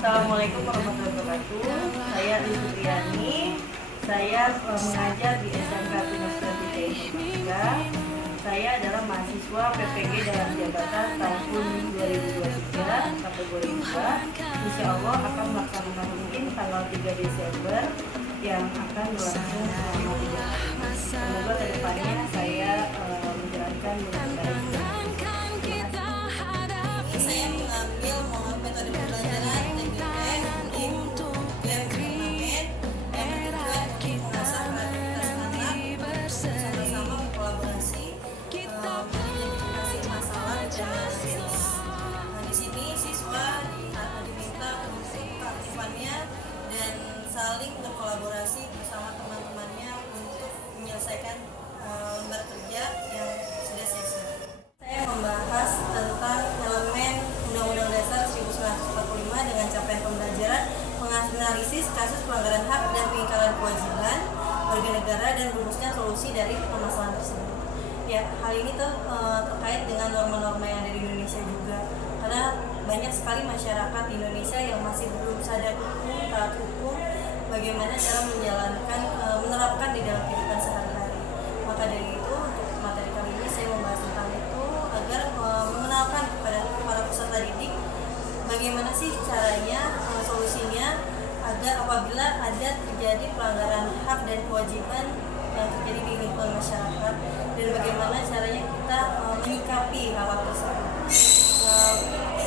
Assalamualaikum warahmatullahi wabarakatuh. Saya Indriani. Saya mengajar di SMK Universitas Informatika. Saya adalah mahasiswa PPG dalam jabatan tahun 2023 kategori 2. Insya Allah akan melaksanakan mungkin tanggal 3 Desember yang akan berlangsung selama 3 hari. Semoga kedepannya saya menjalankan dengan baik. Saya mengambil metode pembelajaran TGN untuk yang turnamen yang bertujuan untuk mengasah kreativitas anak bersama-sama kolaborasi mengidentifikasi masalah dan analisis. Nah, di sini siswa diminta untuk keaktifannya dan saling berkolaborasi bersama teman-temannya untuk menyelesaikan lembar kerja yang sudah selesai. Saya membahas tentang elemen Undang-Undang Dasar 1945 dengan capaian pembelajaran, menganalisis kasus pelanggaran hak dan pengingkaran kewajiban warga negara dan rumusnya solusi dari permasalahan tersebut. Ya, hal ini terkait dengan norma-norma yang ada di Indonesia juga, karena banyak sekali masyarakat di Indonesia yang masih belum sadar hukum, taat hukum, bagaimana cara menjalankan, menerapkan di dalam kehidupan sehari-hari. Maka dari itu, untuk materi kali ini saya membahas tentang itu agar mengenalkan kepada para peserta didik bagaimana sih caranya, solusinya agar apabila ada terjadi pelanggaran hak dan kewajiban yang terjadi di lingkungan masyarakat, dan bagaimana caranya kita menyikapi hal tersebut.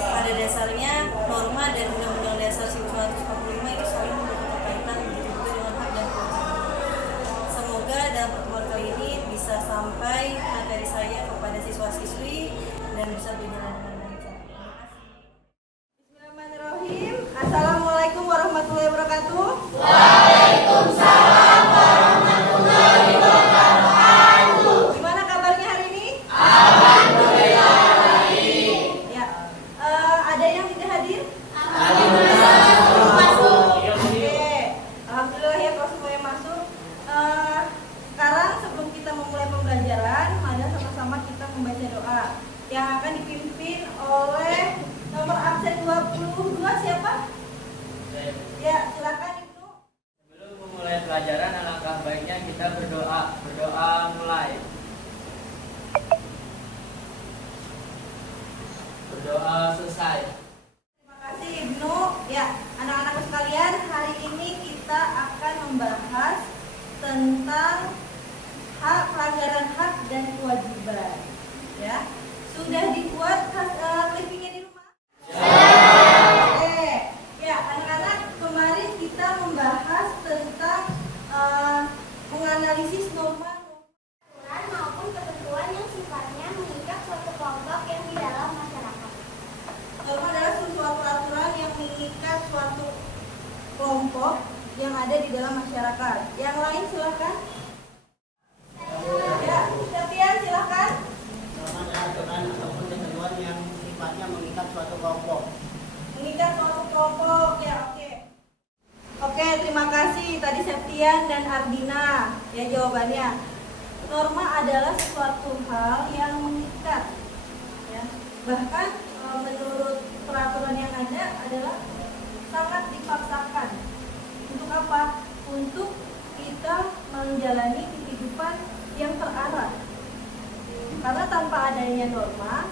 Pada dasarnya norma dan Undang-Undang Dasar 1945 itu saling berkaitan begitu juga dengan hak dan kewajiban. Semoga dalam pertemuan kali ini bisa sampai materi saya kepada siswa-siswi dan bisa berjalan dengan lancar. Terima kasih. Bismillahirrahmanirrahim. Assalamualaikum warahmatullahi wabarakatuh. Waalaikumsalam warahmatullahi wabarakatuh. Gimana kabarnya hari ini? Alhamdulillah baik. Ya. Ada yang tidak hadir? Alhamdulillah masuk. Oke. Alhamdulillah ya kalau semuanya masuk. Sekarang sebelum kita memulai pembelajaran, mari sama-sama kita membaca doa yang akan dipimpin oleh nomor absen 22. Siapa? Ya, silakan Ibnu. Sebelum memulai pelajaran, alangkah baiknya kita berdoa. Berdoa mulai. Berdoa selesai. Terima kasih Ibnu. Ya, anak-anakku sekalian, hari ini kita akan membahas tentang pelanggaran hak dan kewajiban. Ya, sudah dibuat clippingnya di rumah? Oke. Ya, anak-anak, kemarin kita membahas tentang menganalisis norma Aturan maupun ketentuan yang sifatnya mengikat suatu kelompok yang di dalam masyarakat. Norma adalah suatu aturan yang mengikat suatu kelompok yang ada di dalam masyarakat. Yang lain silakan. Ya, Septian silakan. Norma adalah aturan ataupun ketentuan yang sifatnya mengikat suatu kelompok. Mengikat suatu kelompok, ya oke. Oke, terima kasih tadi Septian dan Ardina ya jawabannya. Norma adalah suatu hal yang mengikat, ya. Bahkan menurut peraturan yang ada adalah sangat dipaksakan. Untuk apa? Untuk kita menjalani kehidupan yang terarah. Karena tanpa adanya norma,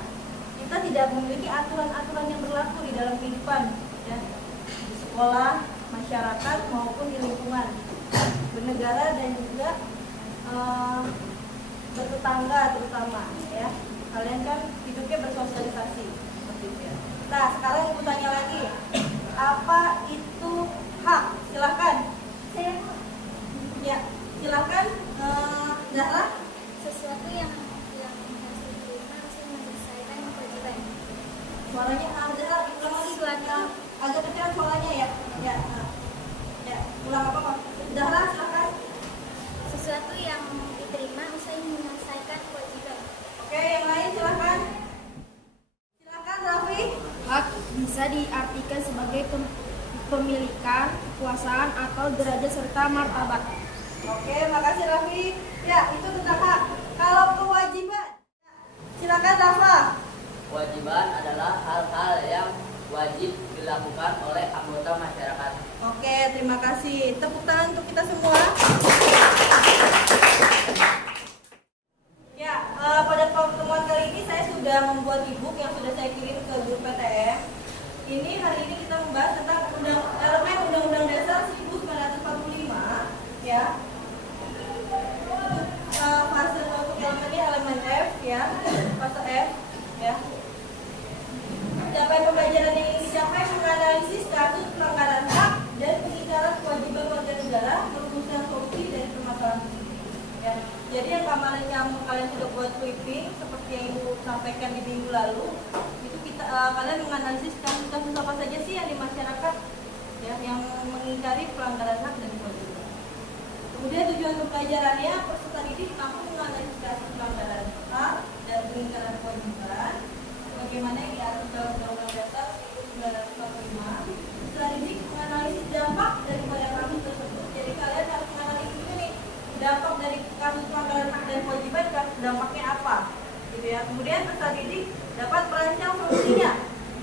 kita tidak memiliki aturan-aturan yang berlaku di dalam kehidupan, ya. Di sekolah, masyarakat maupun di lingkungan bernegara dan juga bertetangga terutama, ya. Kalian kan hidupnya bersosialisasi seperti itu, ya. Nah, sekarang ibu tanya lagi, apa itu hak? Silakan. Ya, silakan. Zahra. Sesuatu yang harus diterima harus menyelesaikan kewajiban. Suaranya Zahra ulang lagi suaranya agak kecil suaranya ya. Ya. Ya, ulang apa? Zahra silakan. Sesuatu yang diterima usai menyelesaikan kewajiban. Oke, yang lain silakan. Silakan Raffi. Hak bisa diartikan sebagai kepemilikan, kekuasaan, atau derajat serta martabat. Oke, makasih Raffi. Ya, itu tentang hak. Kalau kewajiban, silakan Rafa. Kewajiban adalah hal-hal yang wajib dilakukan oleh anggota masyarakat. Oke, terima kasih. Tepuk tangan untuk kita semua. Ya, pada pertemuan kali ini saya sudah membuat e-book yang sudah saya kirim ke grup PTM. Ini hari ini kita membahas tentang elemen Undang-Undang Dasar 1945, ya. Fase untuk elemennya elemen F, ya, fase F, ya. Capaian pembelajaran yang ingin dicapai menganalisis kasus pelanggaran hak dan pengingkaran kewajiban warga negara, merumuskan solusi dari permasalahan tersebut. Ya. Jadi yang kalian sudah buat clipping seperti yang Ibu sampaikan di minggu lalu, itu kalian menganalisis kasus-kasus apa saja sih yang di masyarakat, ya, yang mengingkari pelanggaran hak dan kewajiban. Kemudian tujuan pembelajarannya, peserta didik mampu menganalisis kasus pelanggaran hak dan pengingkaran kewajiban bagaimana yang diatur dalam Undang-Undang Dasar 1945. Peserta didik menganalisis dampak daripada kasus tersebut. Jadi kalian harus menganalisis ini nih, dampak dari kasus pelanggaran hak dan kewajiban, dampaknya apa, gitu ya. Kemudian peserta didik dapat merancang solusinya.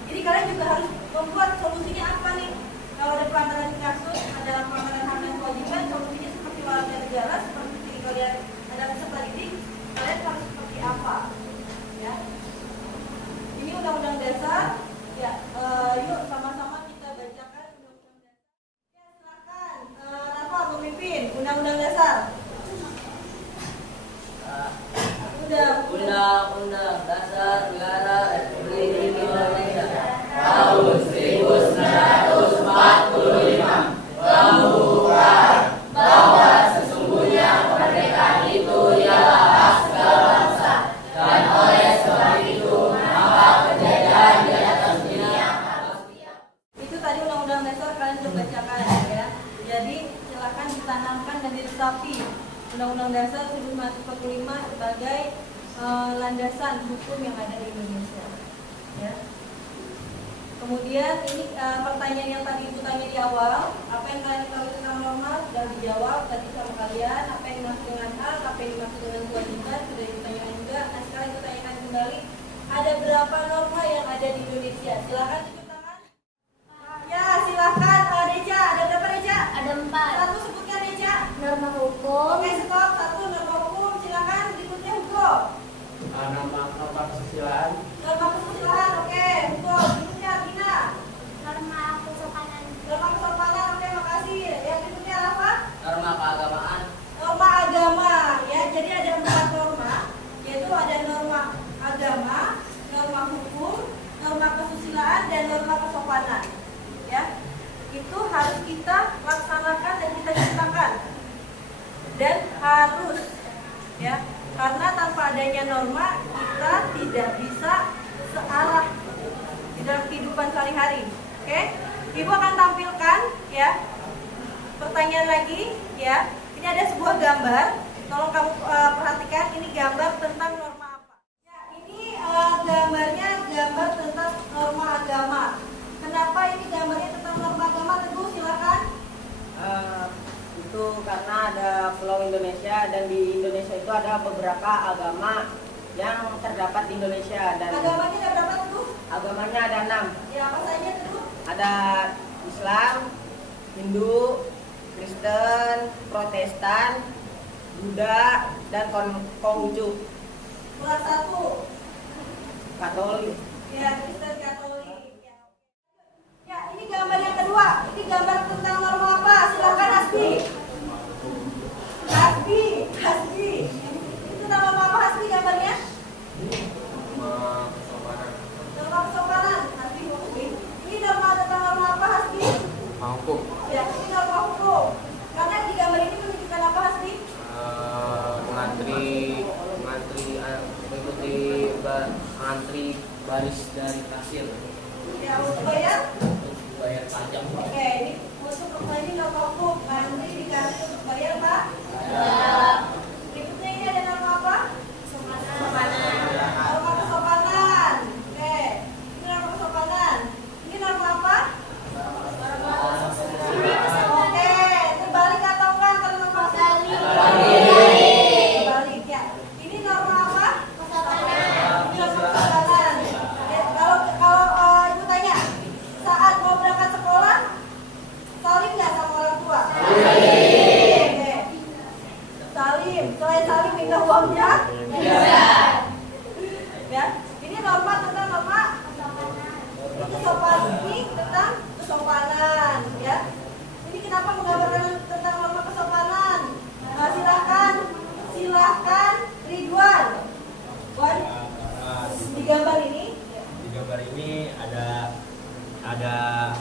Jadi kalian juga harus membuat solusinya apa nih. Kalau ada pelanggaran kasus, ada pelanggaran hak dan kewajiban, solusinya seperti warga negara, seperti kalian ada peserta didik, kalian harus seperti apa, ya. Ini Undang-Undang Dasar, ya. Yuk sama-sama kita bacakan Undang-Undang Dasar. Ya, silakan, Rafa memimpin Undang-Undang Dasar. Undang-Undang Dasar Negara Republik Indonesia tahun 1945 membuat bahwa sesungguhnya kemerdekaan itu ialah hak segala bangsa, dan oleh sebab itu maka penjajahan di atas dunia harus Itu tadi Undang-Undang Dasar kalian sudah bacakan, ya. Jadi silakan ditanamkan dan diresapi Undang-Undang Dasar 1945 sebagai landasan hukum yang ada di Indonesia, ya. Kemudian ini pertanyaan yang tadi Ibu tanya di awal, apa yang kalian ketahui tentang norma sudah dijawab tadi sama kalian. Apa yang dimaksud dengan hak, apa yang dimaksud dengan kewajiban sudah ditanyakan juga. Nah sekarang kita tanyakan kembali, ada berapa norma yang ada di Indonesia? Silakan tunjuk tangan. Ya silakan, Deja, ada berapa Deja? Ada 4. Satu sebutkan Deja. Norma hukum, Oke stop, satu norma hukum, silakan. Berikutnya Hugo. Norma kesusilaan, Norma kesusilaan, oke Hugo. Berikutnya Tina. norma kesopanan, Norma kesopanan, oke makasih. Yang berikutnya apa? norma keagamaan. Norma agama, ya. Jadi ada 4 norma, yaitu ada norma agama, norma hukum, norma kesusilaan, dan norma kesopanan, ya. Itu harus kita laksanakan dan kita ciptakan, dan harus, ya. Karena tanpa adanya norma kita tidak bisa searah di dalam kehidupan sehari-hari. Oke, Ibu akan tampilkan, ya, pertanyaan lagi, ya. Ini ada sebuah gambar, tolong kamu perhatikan. Ini gambar tentang norma apa? Ya, ini gambarnya gambar tentang norma agama. Kenapa ini gambarnya tentang norma agama? Teguh, silakan. itu karena ada Pulau Indonesia, dan di Indonesia itu ada beberapa agama yang terdapat di Indonesia, dan Agamanya ada berapa, Teguh? agamanya ada 6. Ya, apa saja, Teguh? Ada Islam, Hindu, Kristen, Protestan, Buddha, dan Konghucu. Kelas 1. Katolik. Ya, Kristen Katolik. Ya, ini gambar yang kedua. Ini gambar tentang norma apa? Silakan Hasbi. Hasbi. Itu tentang norma apa Hasbi gambarnya? Norma kesopanan. Hasbi hukum. Ini norma tentang norma apa Hasbi? Hukum. Ya, ini norma hukum. Karena di gambar ini menunjukkan apa Hasbi? Mengantri baris dari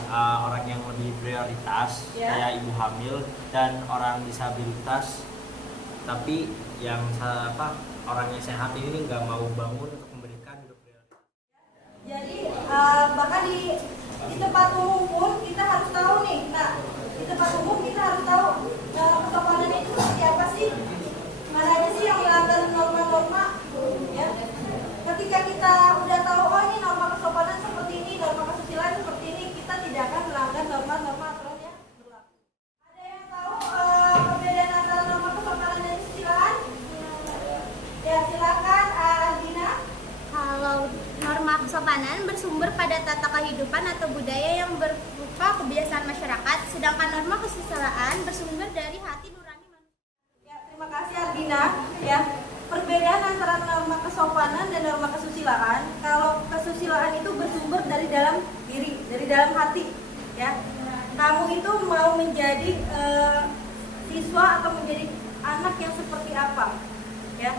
orang yang lebih prioritas, Ya. kayak ibu hamil dan orang disabilitas. Tapi yang orang yang sehat ini nggak mau bangun untuk memberikan hidup prioritas. Jadi bahkan di tempat umum pun kita harus tahu nih. Nah, di tempat umum kita harus tahu kesopanan itu seperti apa sih? Mana aja sih yang melanggar norma-norma? Ya. Ketika kita udah tahu, oh ini norma kesopanan seperti ini, norma kesusilaan seperti ini, kita tidak akan melanggar norma-norma aturan yang berlaku. Ada yang tahu perbedaan antara norma kesopanan dan kesusilaan? Ya, silakan Dina. Kalau norma kesopanan bersumber pada tata kehidupan atau budaya yang berupa kebiasaan masyarakat, sedangkan norma kesusilaan bersumber dari hati nurani manusia. Ya, terima kasih Ardina. Ya, perbedaan antara norma kesopanan dan norma kesusilaan. Kalau kesusilaan itu bersumber dari dalam diri, dari dalam hati. Ya, kamu itu mau menjadi siswa atau menjadi anak yang seperti apa? Ya,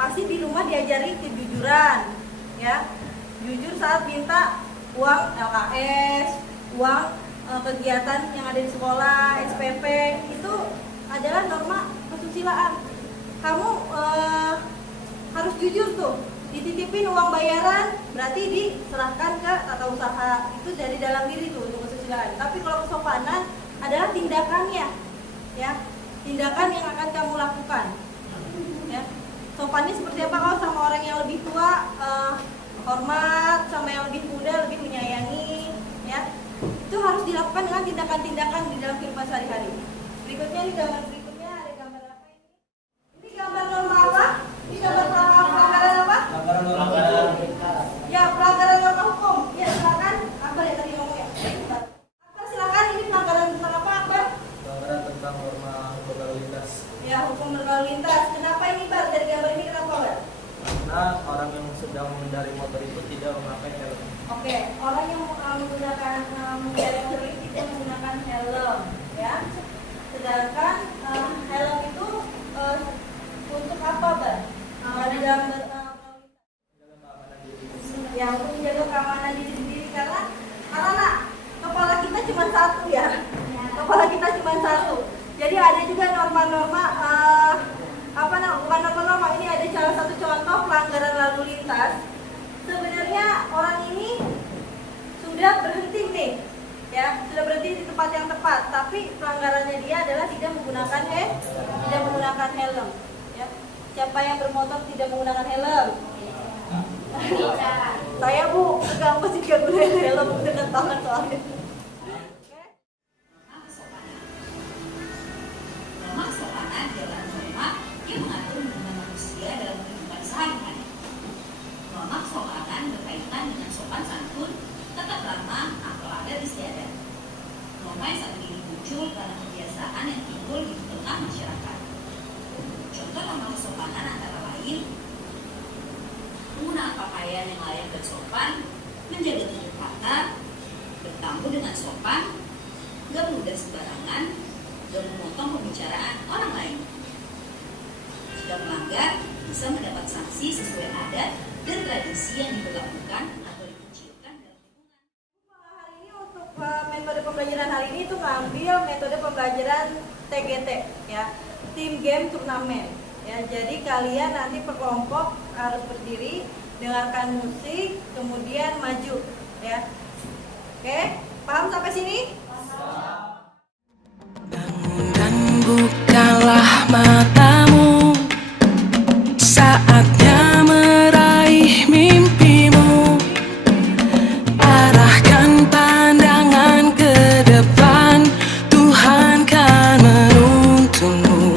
pasti di rumah diajari kejujuran. Ya, jujur saat minta uang LKS, uang kegiatan yang ada di sekolah, SPP, itu adalah norma kesusilaan. Kamu harus jujur tuh, dititipin uang bayaran berarti diserahkan ke tata usaha, itu dari dalam diri tuh untuk kesusilaan. Tapi kalau kesopanan adalah tindakannya, ya, tindakan yang akan kamu lakukan. Ya, sopannya seperti apa? Kalau sama orang yang lebih tua hormat, sama yang lebih muda lebih menyayangi, ya, itu harus dilakukan dengan tindakan-tindakan di dalam kehidupan sehari-hari. Berikutnya nih gambar berikutnya ada gambar apa ini? Ini gambar norma apa? Ini gambar pelanggaran apa? Ya, pelanggaran norma hukum. Ya, silakan. Akbar ya tadi ngomongnya. Akbar silakan, ini pelanggaran tentang apa, Akbar? Pelanggaran tentang norma hukum lalu lintas. Ya, hukum berlalu lintas. Kenapa ini, Bar? Dari gambar ini kenapa, Bar? Karena orang yang sedang mengendarai motor itu tidak memakai helm. Oke, orang yang menggunakan mengendarai motor ini tidak menggunakan helm, ya. Sedangkan helm itu untuk apa, Bar? Di dalam ya, untuk menjaga keamanan diri sendiri, karena kepala kita cuma satu, ya. Kepala kita cuma satu. Jadi ada juga norma-norma bukan norma-norma, ini ada salah satu contoh pelanggaran lalu lintas. Sebenarnya orang ini sudah berhenti nih, ya, sudah berhenti di tempat yang tepat, tapi pelanggarannya dia adalah tidak menggunakan helm, ya. Siapa yang bermotor tidak menggunakan helm? Saya, Bu, pegang masih gak gunain helm dengan tangan soalnya. Norma kesopanan adalah norma yang mengatur hubungan manusia dalam kehidupan sehari-hari. Norma kesopanan berkaitan dengan sopan santun, tata krama, atau adat istiadat. Norma yang saat ini muncul karena kebiasaan yang timbul di tengah masyarakat. Contoh norma kesopanan antara lain menggunakan pakaian yang layak dan sopan, menjaga tutur kata, bertamu dengan sopan, gak mudah sembarangan, dan memotong pembicaraan orang lain. Jika melanggar, bisa mendapat sanksi sesuai adat dan tradisi yang diberlakukan atau dikucilkan dalam lingkungan. Hari ini untuk metode pembelajaran hari ini itu ngambil metode pembelajaran TGT, ya, Team Game Turnamen. Ya, jadi kalian nanti per kelompok harus berdiri, dengarkan musik, kemudian maju, ya. Oke, paham sampai sini? Dan bukalah matamu, saatnya meraih mimpimu. Arahkan pandangan ke depan, Tuhan kan menuntunmu.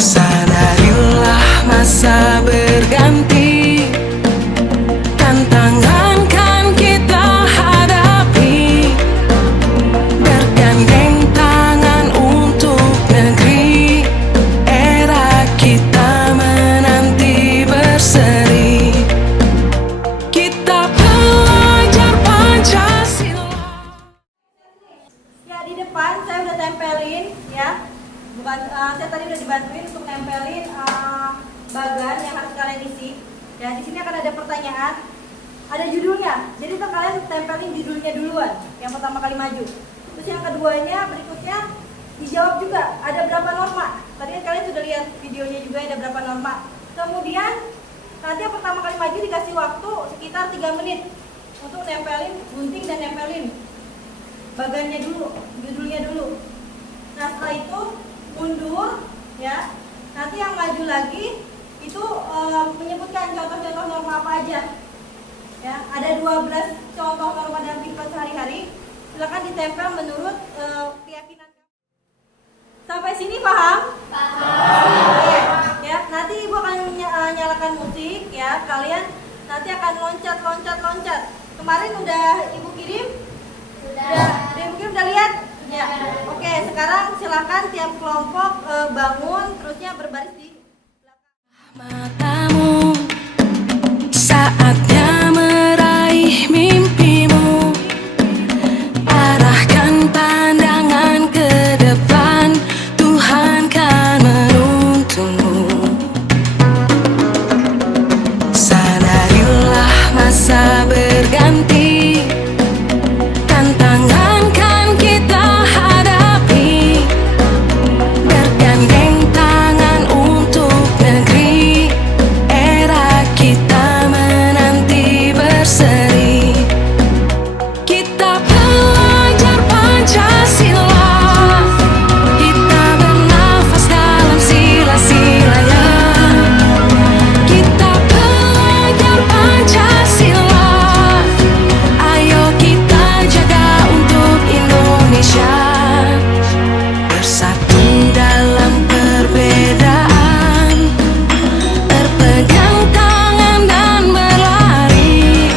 Sadarilah masa berganti, tantangan kan kita hadapi. Bergandeng tangan untuk negeri, era kita menanti berseri. Kita belajar Pancasila. Ya, di depan saya udah tempelin, ya. Bukan, saya tadi udah dibantuin untuk nempelin bagan yang harus kalian isi. Ya, di sini akan ada pertanyaan. ada judulnya. Jadi tuh kalian tempelin judulnya duluan yang pertama kali maju. Terus yang keduanya berikutnya dijawab juga ada berapa norma. Tadi kan kalian sudah lihat videonya juga ada berapa norma. Kemudian nanti yang pertama kali maju dikasih waktu sekitar 3 menit untuk nempelin, gunting dan nempelin bagannya dulu, judulnya dulu. Nah setelah itu mundur ya. Nanti yang maju lagi itu menyebutkan contoh-contoh norma apa aja. Ya, ada 12 contoh norma dalam kehidupan sehari-hari. Silakan ditempel menurut keyakinan kamu. Sampai sini paham? Paham. Oke, ya. Nanti Ibu akan nyalakan musik ya. Kalian nanti akan loncat. Kemarin udah Ibu kirim? Udah Ibu kirim, udah lihat? Ya. Oke, sekarang silakan tiap kelompok bangun terusnya berbaris di Matamu saatnya meraih mimpimu, arahkan pandangan ke depan, Tuhan kan menuntunmu. Sadarilah masa berganti, tantangan kan kita hadapi, bergandeng tangan untuk negeri, era kita menanti berseri. Kita pelajar Pancasila, kita bernafas dalam sila-silanya. Kita pelajar Pancasila, ayo kita jaga untuk Indonesia. Bersatu dalam perbedaan, berpegang tangan dan berlari.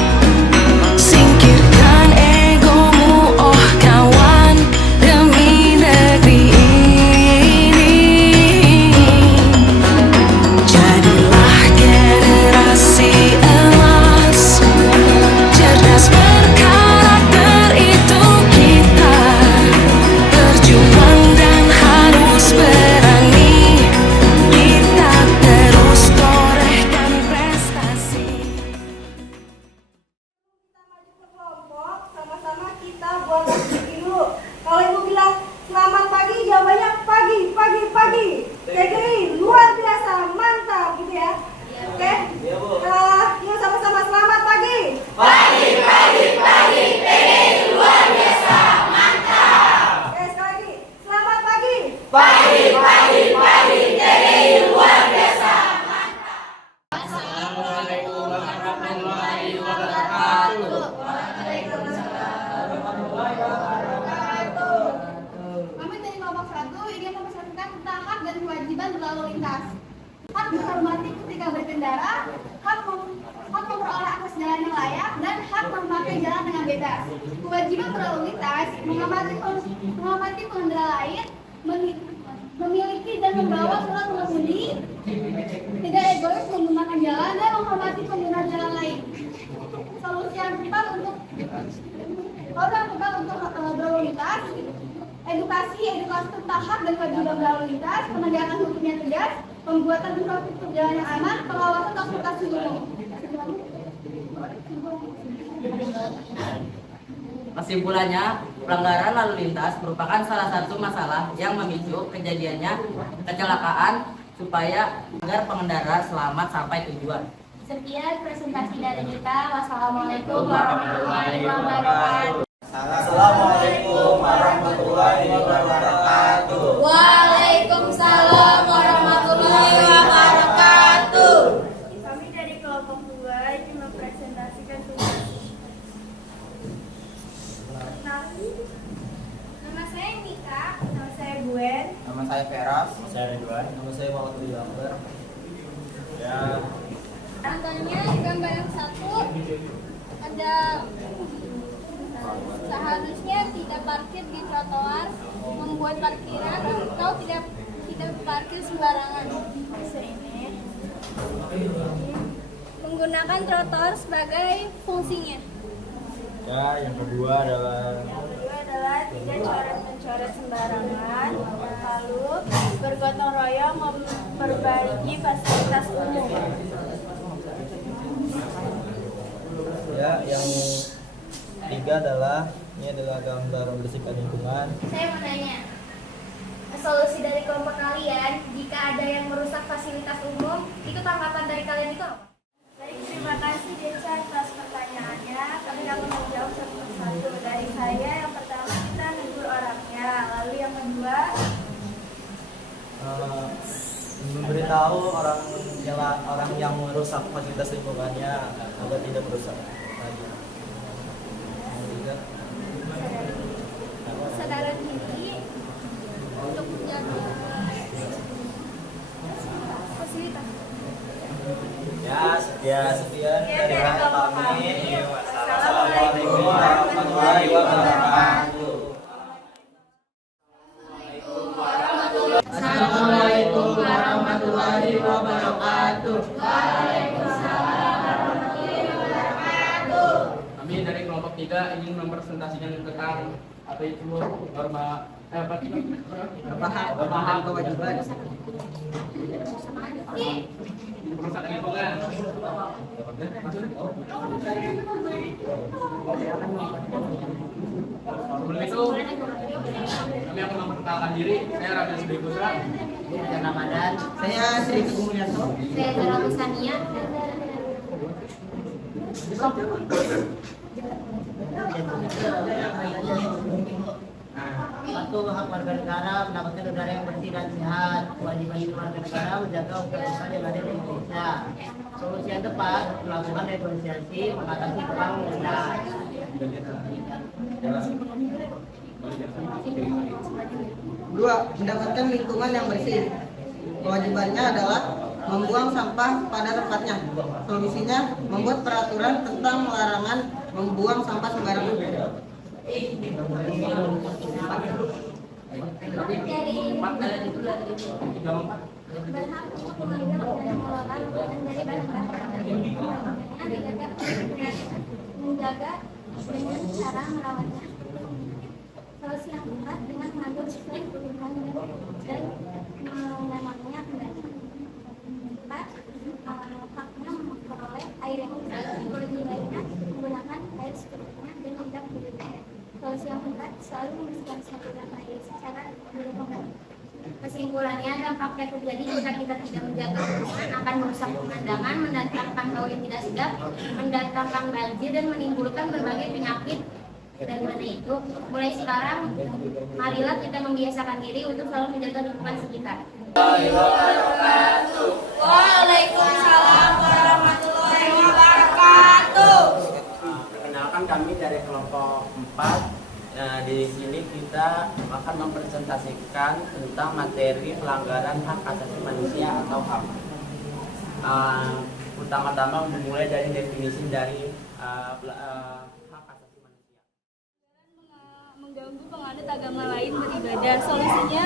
Singkirkan egomu oh kawan, demi negeri ini. Jadilah generasi emas, cerdas berkarakter itu kita. Berjuang dan harus berani, kita terus torehkan prestasi. kita maju ke kelompok, sama-sama kita buat sedikit dulu. Kalau Ibu bilang selamat pagi, jawabannya pagi. TGI luar biasa, mantap gitu ya. Oke? Yuk sama-sama selamat pagi. Pagi, TGI luar biasa, mantap. Oke, sekali lagi. Selamat pagi. Pagi, TGI luar biasa, mantap. Assalamualaikum warahmatullahi wabarakatuh. Kami dari kelompok 1 ingin mempersaksikan tentang hak dan kewajiban berlalu lintas. Hak menghormati ketika berkendara, hak memperoleh akses jalan yang layak, dan hak memakai jalan dengan bebas. Kewajiban berlalu lintas mengamati pengendara lain, memiliki dan membawa surat mengemudi, tidak egois menggunakan jalan, dan menghormati pengguna jalan lain. Solusi yang tepat untuk berlalu lintas: edukasi tentang hak dan kewajiban berlalu lintas, penegakan hukum yang tegas, pembuatan infrastruktur jalan yang aman, pengawasan transportasi umum. Kesimpulannya, pelanggaran lalu lintas merupakan salah satu masalah yang memicu kejadiannya kecelakaan, supaya agar pengendara selamat sampai tujuan. Sekian presentasi dari kita. Wassalamualaikum warahmatullahi wabarakatuh. Assalamualaikum warahmatullahi wabarakatuh. Waalaikumsalam warahmatullahi wabarakatuh. Kami dari kelompok 2 ingin mempresentasikan tugas. Nama saya Nika. Nama saya Gwen. Nama saya Feras. Nama saya Ridwan. Nama saya Muhammad Budi Lamber. Ya. Contohnya gambar yang 1 ada seharusnya tidak parkir di trotoar, membuat parkiran atau tidak parkir sembarangan. Menggunakan trotoar sebagai fungsinya. Ya, yang kedua adalah tidak coret-mencoret sembarangan, lalu bergotong royong memperbaiki fasilitas umum. Ya, yang tiga adalah ini adalah gambar membersihkan lingkungan. Saya mau nanya, solusi dari kelompok kalian jika ada yang merusak fasilitas umum, itu tanggapan dari kalian itu apa? Baik, terima kasih Desa atas pertanyaannya. Kami akan menjawab satu persatu. Dari saya, yang pertama kita negur orangnya, lalu yang kedua Memberitahu orang yang merusak fasilitas lingkungannya agar tidak merusak lagi. kesadaran diri untuk menjaga fasilitas. Ya, sekian dari kami. Wassalamualaikum warahmatullahi wabarakatuh. Assalamualaikum warahmatullahi wabarakatuh. Kami dari kelompok 3 ingin mempresentasikan tentang apa itu norma Paham kewajiban. perusahaan lingkungan. Sebelum itu kami akan memperkenalkan diri. Saya Raden Sudi Putra. Saya Ramadan. Saya Sri Mulyanto. Saya Dara Lusania. Satu, hak warga negara mendapatkan udara yang bersih dan sehat. Kewajiban warga negara menjaga kebersihan yang ada di Indonesia. Solusi yang tepat melakukan negosiasi mengatasi perang rendah. Dua, mendapatkan lingkungan yang bersih. Kewajibannya adalah membuang sampah pada tempatnya. Solusinya membuat peraturan tentang larangan membuang sampah sembarangan. Menjaga dengan cara merawatnya. Solusi yang tepat dengan mengatur sesuai kebutuhan dan menanamnya kembali. Empat, haknya memperoleh air yang bersih. Solusi lainnya menggunakan air secukupnya dan tidak berlebihan. Solusi yang keempat, selalu membersihkan saluran air secara berlebihan. Kesimpulannya, dampak yang terjadi jika kita tidak menjaga lingkungan akan merusak pemandangan, mendatangkan bau yang tidak sedap, mendatangkan banjir dan menimbulkan berbagai penyakit. Dan mana itu? Mulai sekarang, marilah kita membiasakan diri untuk selalu menjaga lingkungan sekitar. Waalaikumsalam warahmatullahi wabarakatuh. Perkenalkan kami dari kelompok 4. Di sini kita akan mempresentasikan tentang materi pelanggaran hak asasi manusia atau HAM. Pertama-tama memulai dari definisi dari hak asasi manusia. Mengganggu penganut agama lain beribadah. Solusinya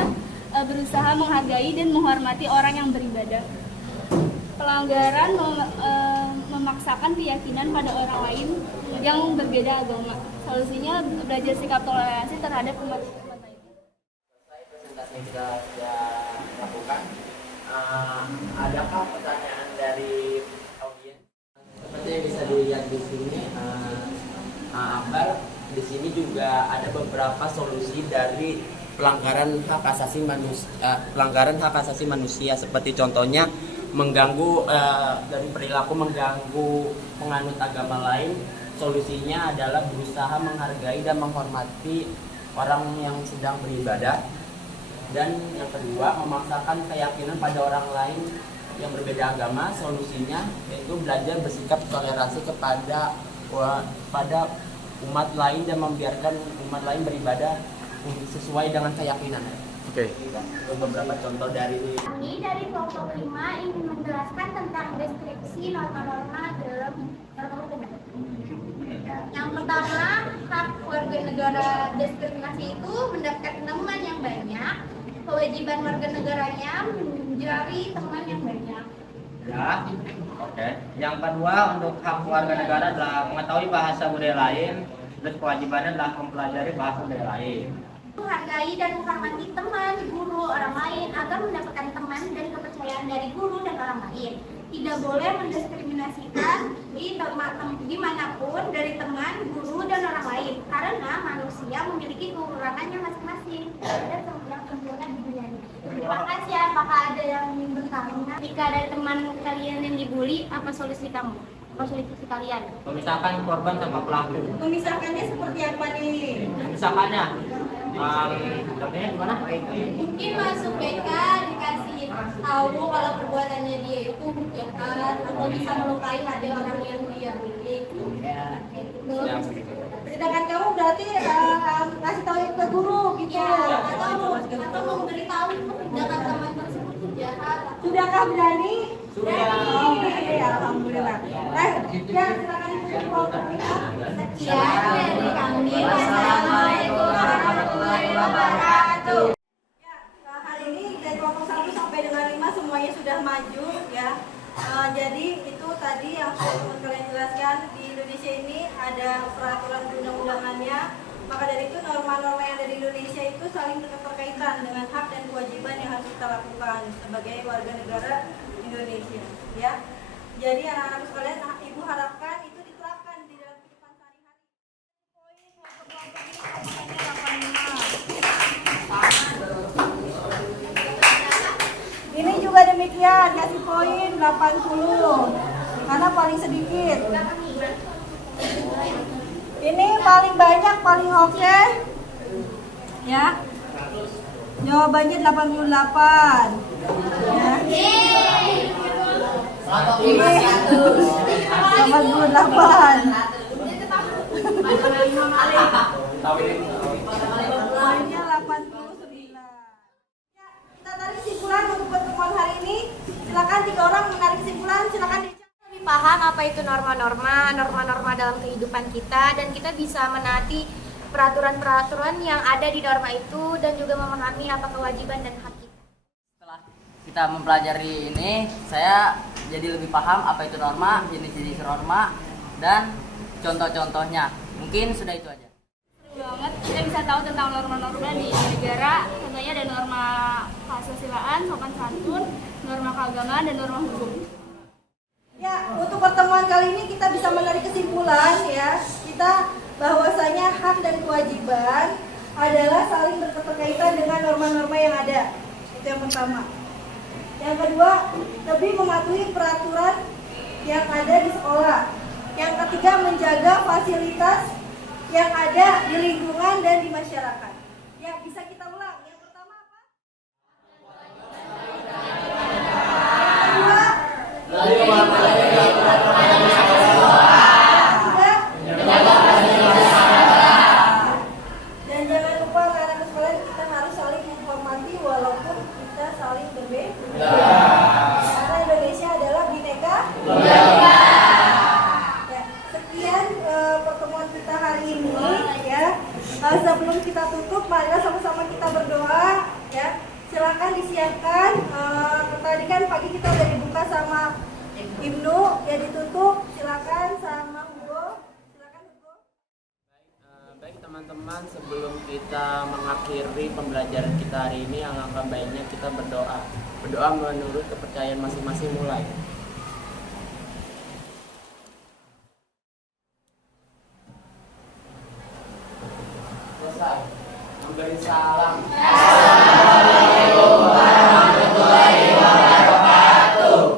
berusaha menghargai dan menghormati orang yang beribadah. Pelanggaran memaksakan keyakinan pada orang lain yang berbeda agama. Solusinya belajar sikap toleransi terhadap umat lain. Presentasi yang kita sudah lakukan. Adakah pertanyaan dari audiens? Seperti yang bisa dilihat di sini, Akbar, di sini juga ada beberapa solusi dari pelanggaran hak asasi manusia, seperti contohnya mengganggu dari perilaku mengganggu penganut agama lain. Solusinya adalah berusaha menghargai dan menghormati orang yang sedang beribadah. Dan yang kedua, memaksakan keyakinan pada orang lain yang berbeda agama. Solusinya yaitu belajar bersikap toleransi kepada umat lain dan membiarkan umat lain beribadah sesuai dengan keyakinan. Oke. Beberapa contoh dari Kami dari kelompok 5 ingin menjelaskan tentang deskripsi norma-norma dalam hukum. Yang pertama, hak warga negara diskriminasi itu mendapatkan teman yang banyak. Kewajiban warga negaranya mencari teman yang banyak. Ya, oke. Yang kedua, untuk hak warga negara adalah mengetahui bahasa budaya lain. Terus kewajibannya adalah mempelajari bahasa budaya lain. Menghargai dan menghormati teman, guru, orang lain agar mendapatkan teman dan kepercayaan dari guru dan orang lain. tidak boleh mendiskriminasikan dimanapun dari teman, guru, dan orang lain, karena manusia memiliki kekurangannya masing-masing dan yang sempurna di dunia ini. Terima kasih. Apakah ada yang ingin bertanya? Jika ada teman kalian yang dibully, apa solusi kamu? Apa solusi kalian? Memisahkan korban sama pelaku. Memisahkannya seperti apa nih? Misalkannya, contohnya gimana? Mungkin masuk BK dikasih tahu kalau perbuatannya dia itu jahat atau bisa melukai hati orang yang dia milik. Sedangkan kamu berarti kasih tahu ke guru gitu. Atau memberitahu tindakan teman tersebut itu jahat. Sudahkah berani? Sudah. Oke, alhamdulillah. Nah, ya silakan Ibu. Sekian dari kami. Wassalamualaikum warahmatullahi wabarakatuh. Ya, hari ini dari kelompok 1 sampai dengan 5 semuanya sudah maju ya. Jadi itu tadi yang saya kalian jelaskan, di Indonesia ini ada peraturan undang-undangannya. Maka dari itu norma-norma yang ada di Indonesia itu saling berkaitan dengan hak dan kewajiban yang harus kita lakukan sebagai warga negara Indonesia ya. Jadi anak-anak sekalian, Ibu harapkan itu diterapkan di dalam kehidupan sehari-hari. Ini juga demikian, kasih poin 80 karena paling sedikit. Ini paling banyak, paling oke ya. Jawabannya 88 ya. Ini 88. Poinnya 89. Ya, kita tarik kesimpulan untuk pertemuan hari ini. Silakan 3 orang menarik kesimpulan. Silakan Lebih paham apa itu norma-norma dalam kehidupan kita, dan kita bisa menaati peraturan-peraturan yang ada di norma itu dan juga memahami apa kewajiban dan hak kita. Setelah kita mempelajari ini, saya jadi lebih paham apa itu norma, jenis-jenis norma, dan contoh-contohnya. Mungkin sudah itu aja. Seru banget, kita bisa tahu tentang norma-norma di negara. Contohnya ada norma kesusilaan, sopan santun, norma keagamaan, dan norma hukum. Ya, untuk pertemuan kali ini kita bisa menarik kesimpulan ya, kita bahwasanya hak dan kewajiban adalah saling berkaitan dengan norma-norma yang ada. Itu yang pertama. Yang kedua, lebih mematuhi peraturan yang ada di sekolah. Yang ketiga, menjaga fasilitas yang ada di lingkungan dan di masyarakat. Ya, bisa kita ulang. Yang pertama apa? Yang kedua, dan jangan lupa anak-anak sekalian, kita harus saling menghormati walaupun kita saling berbeda. Karena Indonesia adalah bineka. Ya, sekian pertemuan kita hari ini ya. Sebelum kita tutup, marilah sama-sama kita berdoa ya. Silakan disiapkan. Tadi kan pagi kita udah dibuka sama Ibnu, ya ditutup. Silakan sama Hugo. Silakan Hugo. Baik teman-teman, sebelum kita mengakhiri pembelajaran kita hari ini, alangkah baiknya kita berdoa. Berdoa menurut kepercayaan masing-masing mulai. Selesai. Memberi salam.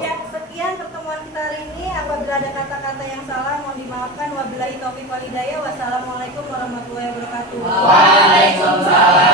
Ya, sekian pertemuan kita hari ini. Apabila ada kata-kata yang salah, mohon dimaafkan. Wabillahi taufiq wal hidayah. Wassalamualaikum warahmatullahi wabarakatuh. Waalaikumsalam.